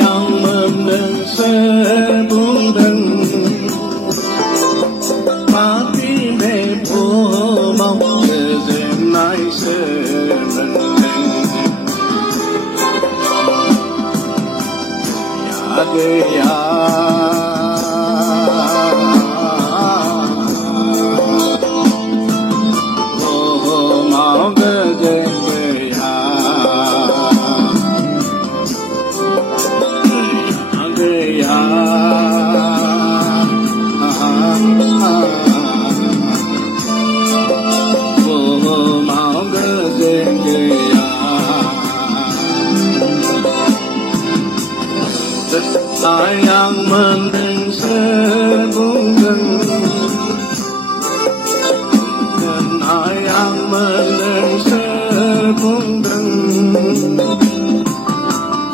yang mendesak Mati me po mau zen nai se ya ge ya oh mau ge ya ge ya yang mendeng sebungeng dan yang mendeng sebungeng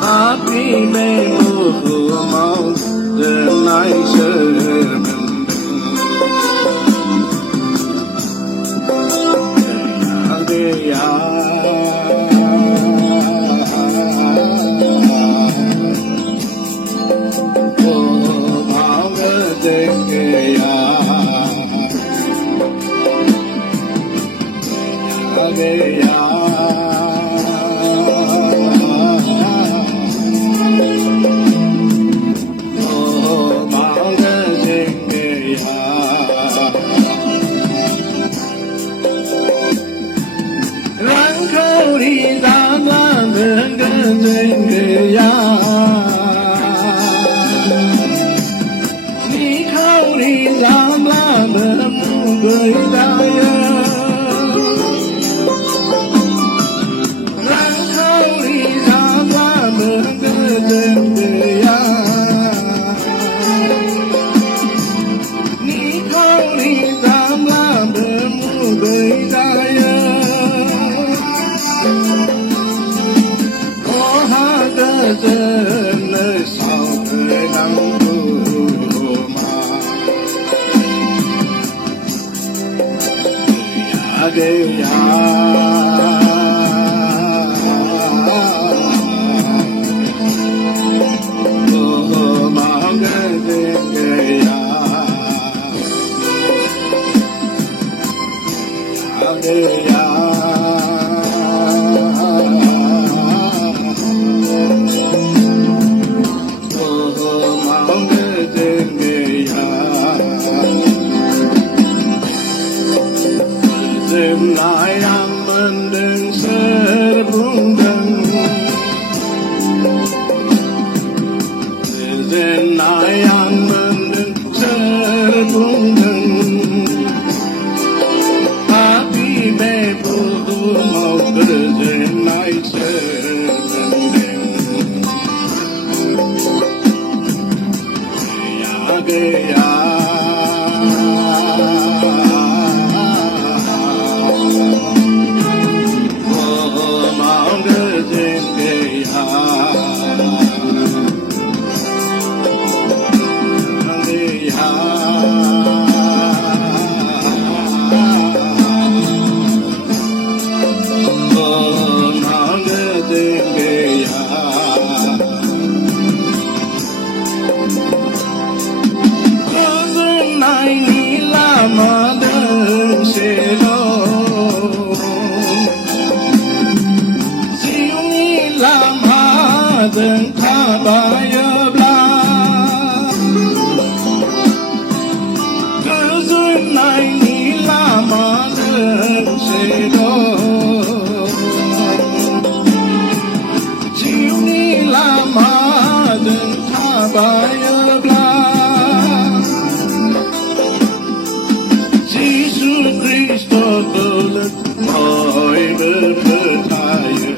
tapi memang mau denai sebendeng ya người ta lang khâu đi ra qua bờ đêm về ya ni khâu đi ra qua bờ người ta có ha cơ nơi sau người nắng đêm lại ăn bên đường xe buông đằng đêm lại ăn bên đường xe buông đằng tapi me budu mau đêm lại xe ya ge ya Đừng tha bài bla cứ duyên này nghĩ là mà đừng sẽ đổ chịu nghĩ là mà đừng tha bài bla Jesus Christo tôi hỏi bơ thay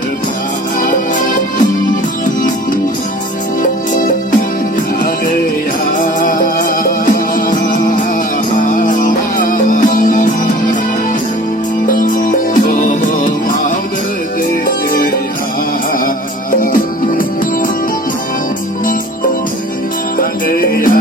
yeah.